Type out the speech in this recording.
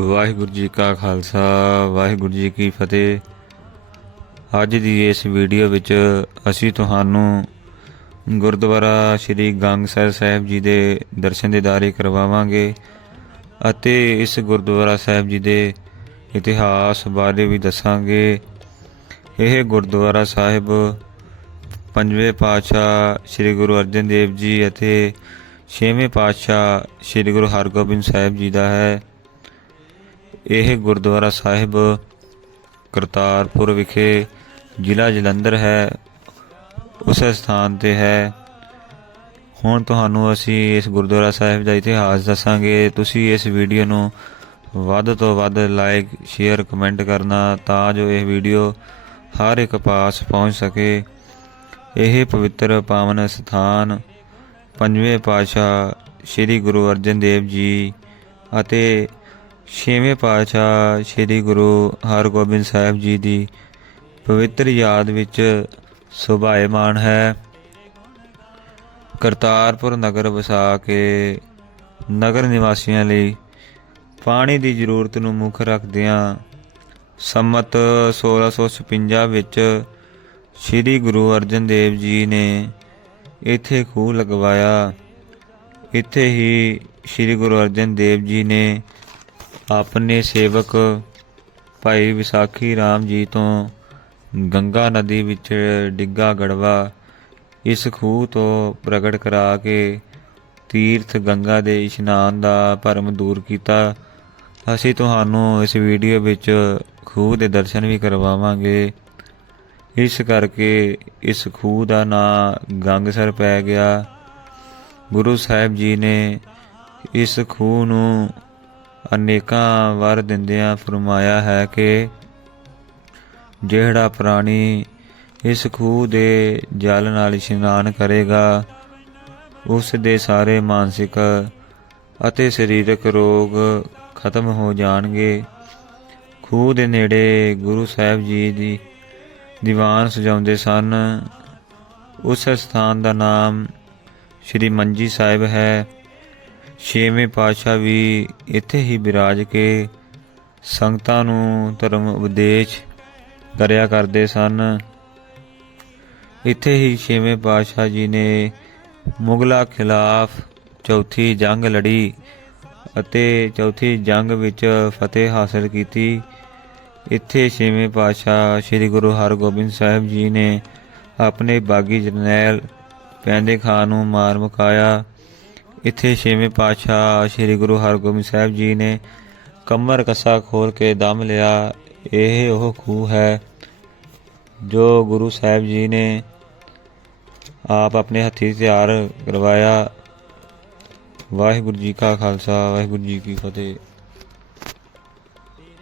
ਵਾਹਿਗੁਰੂ ਜੀ ਕਾ ਖਾਲਸਾ, ਵਾਹਿਗੁਰੂ ਜੀ ਕੀ ਫਤਿਹ। ਅੱਜ ਦੀ ਇਸ ਵੀਡੀਓ ਵਿੱਚ ਅਸੀਂ ਤੁਹਾਨੂੰ ਗੁਰਦੁਆਰਾ ਸ੍ਰੀ ਗੰਗਸਰ ਸਾਹਿਬ ਜੀ ਦੇ ਦਰਸ਼ਨ ਦਿਦਾਰੇ ਕਰਵਾਵਾਂਗੇ ਅਤੇ ਇਸ ਗੁਰਦੁਆਰਾ ਸਾਹਿਬ ਜੀ ਦੇ ਇਤਿਹਾਸ ਬਾਰੇ ਵੀ ਦੱਸਾਂਗੇ। ਇਹ ਗੁਰਦੁਆਰਾ ਸਾਹਿਬ ਪੰਜਵੇਂ ਪਾਤਸ਼ਾਹ ਸ੍ਰੀ ਗੁਰੂ ਅਰਜਨ ਦੇਵ ਜੀ ਅਤੇ ਛੇਵੇਂ ਪਾਤਸ਼ਾਹ ਸ੍ਰੀ ਗੁਰੂ ਹਰਗੋਬਿੰਦ ਸਾਹਿਬ ਜੀ ਦਾ ਹੈ। ਇਹ ਗੁਰਦੁਆਰਾ ਸਾਹਿਬ ਕਰਤਾਰਪੁਰ ਵਿਖੇ ਜ਼ਿਲ੍ਹਾ ਜਲੰਧਰ ਹੈ। ਉਸ ਸਥਾਨ ਤੇ ਹੈ। ਹੁਣ ਤੁਹਾਨੂੰ ਅਸੀਂ ਇਸ ਗੁਰਦੁਆਰਾ ਸਾਹਿਬ ਦਾ ਇਤਿਹਾਸ ਦੱਸਾਂਗੇ। ਤੁਸੀਂ ਇਸ ਵੀਡੀਓ ਨੂੰ ਵੱਧ ਤੋਂ ਵੱਧ ਲਾਈਕ ਸ਼ੇਅਰ ਕਮੈਂਟ ਕਰਨਾ ਤਾਂ ਜੋ ਇਹ ਵੀਡੀਓ ਹਰ ਇੱਕ ਪਾਸ ਪਹੁੰਚ ਸਕੇ। ਇਹ ਪਵਿੱਤਰ ਪਾਵਨ ਸਥਾਨ ਪੰਜਵੇਂ ਪਾਤਸ਼ਾਹ ਸ੍ਰੀ ਗੁਰੂ ਅਰਜਨ ਦੇਵ ਜੀ ਅਤੇ ਛੇਵੇਂ ਪਾਤਸ਼ਾਹ ਸ੍ਰੀ ਗੁਰੂ ਹਰਗੋਬਿੰਦ ਸਾਹਿਬ ਜੀ ਦੀ ਪਵਿੱਤਰ ਯਾਦ ਵਿੱਚ ਸੁਭਾਏਮਾਨ ਹੈ। ਕਰਤਾਰਪੁਰ ਨਗਰ ਵਸਾ ਕੇ ਨਗਰ ਨਿਵਾਸੀਆਂ ਲਈ ਪਾਣੀ ਦੀ ਜ਼ਰੂਰਤ ਨੂੰ ਮੁੱਖ ਰੱਖਦਿਆਂ ਸੰਮਤ 1656 ਵਿੱਚ ਸ੍ਰੀ ਗੁਰੂ ਅਰਜਨ ਦੇਵ ਜੀ ਨੇ ਇੱਥੇ ਖੂਹ ਲਗਵਾਇਆ। ਇੱਥੇ ਹੀ ਸ੍ਰੀ ਗੁਰੂ ਅਰਜਨ ਦੇਵ ਜੀ ਨੇ ਆਪਣੇ ਸੇਵਕ ਭਾਈ ਵਿਸਾਖੀ RAM ਜੀ ਤੋਂ ਗੰਗਾ ਨਦੀ ਵਿੱਚ ਡਿੱਗਾ ਗੜਵਾ, ਇਸ ਖੂਹ ਤੋਂ ਪ੍ਰਗਟ ਕਰਾ ਕੇ ਤੀਰਥ ਗੰਗਾ ਦੇ ਇਸ਼ਨਾਨ ਦਾ ਭਰਮ ਦੂਰ ਕੀਤਾ। ਅਸੀਂ ਤੁਹਾਨੂੰ ਇਸ ਵੀਡੀਓ ਵਿੱਚ ਖੂਹ ਦੇ ਦਰਸ਼ਨ ਵੀ ਕਰਵਾਵਾਂਗੇ। ਇਸ ਕਰਕੇ ਇਸ ਖੂਹ ਦਾ ਨਾਂ ਗੰਗਸਰ ਪੈ ਗਿਆ। ਗੁਰੂ ਸਾਹਿਬ ਜੀ ਨੇ ਇਸ ਖੂਹ ਨੂੰ ਅਨੇਕਾਂ ਵਰ ਦਿੰਦਿਆਂ ਫਰਮਾਇਆ ਹੈ ਕਿ ਜਿਹੜਾ ਪ੍ਰਾਣੀ ਇਸ ਖੂਹ ਦੇ ਜਲ ਨਾਲ ਇਸ਼ਨਾਨ ਕਰੇਗਾ, ਉਸ ਦੇ ਸਾਰੇ ਮਾਨਸਿਕ ਅਤੇ ਸਰੀਰਕ ਰੋਗ ਖਤਮ ਹੋ ਜਾਣਗੇ। ਖੂਹ ਦੇ ਨੇੜੇ ਗੁਰੂ ਸਾਹਿਬ ਜੀ ਦੀ ਦੀਵਾਨ ਸਜਾਉਂਦੇ ਸਨ। ਉਸ ਸਥਾਨ ਦਾ ਨਾਮ ਸ਼੍ਰੀ ਮੰਜੀ ਸਾਹਿਬ ਹੈ। ਛੇਵੇਂ ਪਾਤਸ਼ਾਹ ਵੀ ਇੱਥੇ ਹੀ ਬਿਰਾਜ ਕੇ ਸੰਗਤਾਂ ਨੂੰ ਧਰਮ ਉਪਦੇਸ਼ ਕਰਿਆ ਕਰਦੇ ਸਨ। ਇੱਥੇ ਹੀ ਛੇਵੇਂ ਪਾਤਸ਼ਾਹ ਜੀ ਨੇ ਮੁਗਲਾਂ ਖਿਲਾਫ ਚੌਥੀ ਜੰਗ ਲੜੀ ਅਤੇ ਚੌਥੀ ਜੰਗ ਵਿੱਚ ਫਤਿਹ ਹਾਸਲ ਕੀਤੀ। ਇੱਥੇ ਛੇਵੇਂ ਪਾਤਸ਼ਾਹ ਸ੍ਰੀ ਗੁਰੂ ਹਰਗੋਬਿੰਦ ਸਾਹਿਬ ਜੀ ਨੇ ਆਪਣੇ ਬਾਗੀ ਜਰਨੈਲ ਪੈਂਦੇ ਖਾਨ ਨੂੰ ਮਾਰ ਮੁਕਾਇਆ। ਇੱਥੇ ਛੇਵੇਂ ਪਾਤਸ਼ਾਹ ਸ੍ਰੀ ਗੁਰੂ ਹਰਗੋਬਿੰਦ ਸਾਹਿਬ ਜੀ ਨੇ ਕਮਰ ਕਸਾ ਖੋਲ ਕੇ ਦਮ ਲਿਆ। ਇਹ ਉਹ ਖੂਹ ਹੈ ਜੋ ਗੁਰੂ ਸਾਹਿਬ ਜੀ ਨੇ ਆਪ ਆਪਣੇ ਹੱਥੀਂ ਤਿਆਰ ਕਰਵਾਇਆ। ਵਾਹਿਗੁਰੂ ਜੀ ਕਾ ਖਾਲਸਾ, ਵਾਹਿਗੁਰੂ ਜੀ ਕੀ ਫਤਿਹ।